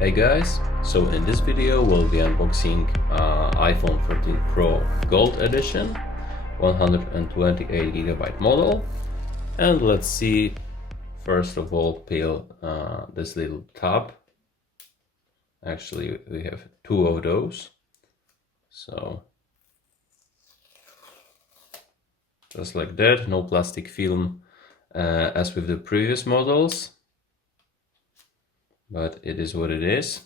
Hey guys, so in this video we'll be unboxing iPhone 13 Pro Gold Edition 128GB model, and let's see, first of all, peel this little tab. Actually we have two of those, so just like that, no plastic film as with the previous models, but it is what it is.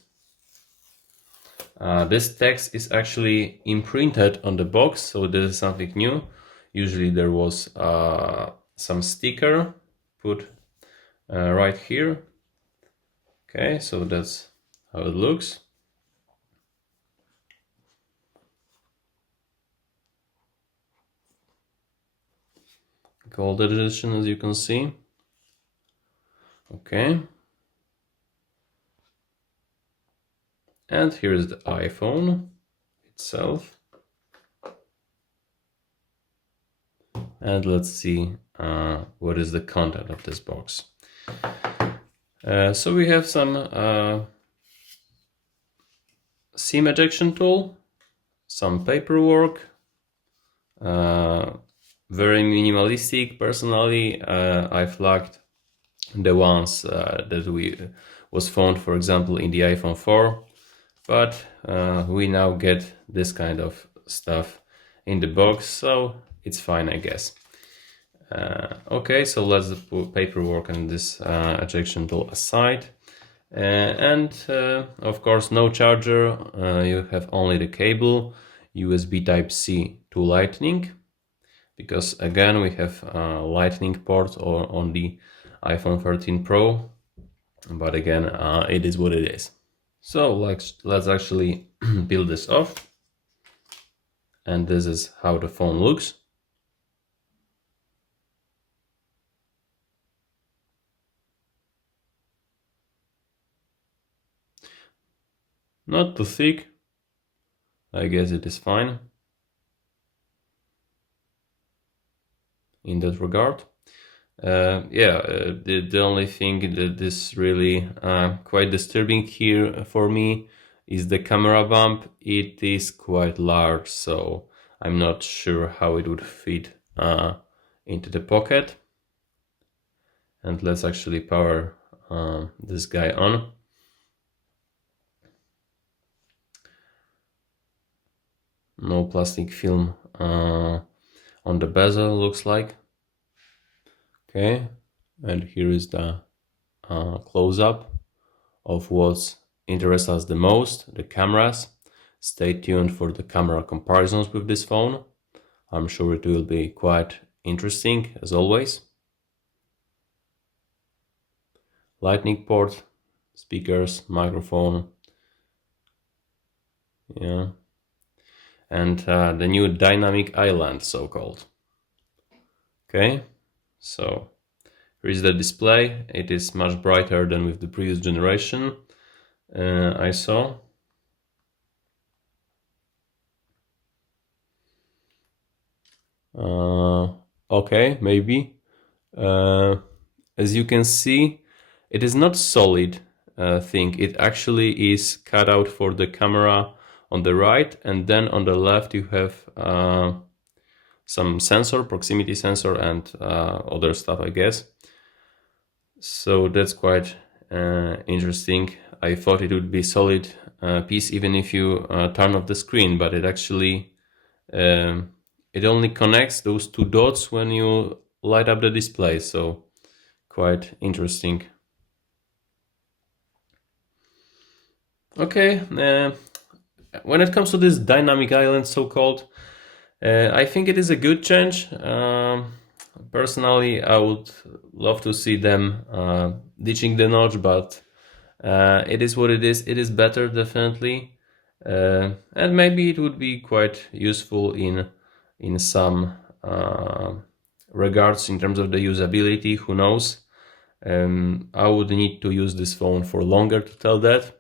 This text is actually imprinted on the box, so this is something new. Usually there was some sticker put right here. Okay, so that's how it looks. Gold edition, as you can see. Okay. And here's the iPhone itself. And let's see what is the content of this box. So we have some SIM ejection tool, some paperwork, very minimalistic. Personally, I flagged the ones that was found, for example, in the iPhone 4, but we now get this kind of stuff in the box, so it's fine, I guess. Okay, so let's put paperwork and this ejection tool aside. And of course, no charger. You have only the cable, USB Type-C to Lightning, because again we have a Lightning port on the iPhone 13 Pro, but again it is what it is. So let's actually peel this off, and this is how the phone looks. Not too thick, I guess it is fine in that regard. The only thing that is really quite disturbing here for me is the camera bump. It is quite large, so I'm not sure how it would fit into the pocket. And let's actually power this guy on. No plastic film on the bezel, looks like. Okay, and here is the close-up of what interests us the most, the cameras. Stay tuned for the camera comparisons with this phone. I'm sure it will be quite interesting, as always. Lightning port, speakers, microphone, yeah, and the new dynamic island, so-called. Okay, so here is the display. It is much brighter than with the previous generation I saw. Okay, maybe. As you can see, it is not solid thing. It actually is cut out for the camera on the right, and then on the left you have some sensor, proximity sensor, and other stuff, I guess. So that's quite interesting. I thought it would be solid piece even if you turn off the screen, but it actually it only connects those two dots when you light up the display, so quite interesting. Okay, when it comes to this dynamic island, so-called, I think it is a good change. Personally, I would love to see them ditching the notch, but it is what it is. It is better, definitely, and maybe it would be quite useful in some regards in terms of the usability. Who knows? I would need to use this phone for longer to tell that.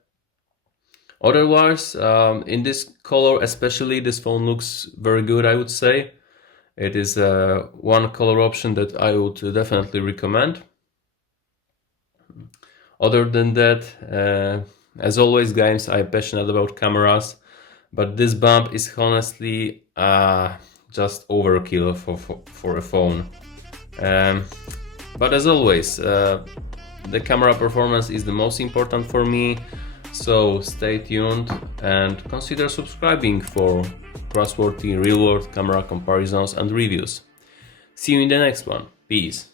Otherwise, in this color especially, this phone looks very good, I would say. It is one color option that I would definitely recommend. Other than that, As always, guys, I'm passionate about cameras, but this bump is honestly just overkill for a phone. Um, but as always, the camera performance is the most important for me, so stay tuned and consider subscribing for trustworthy real-world camera comparisons and reviews. See you in the next one. Peace.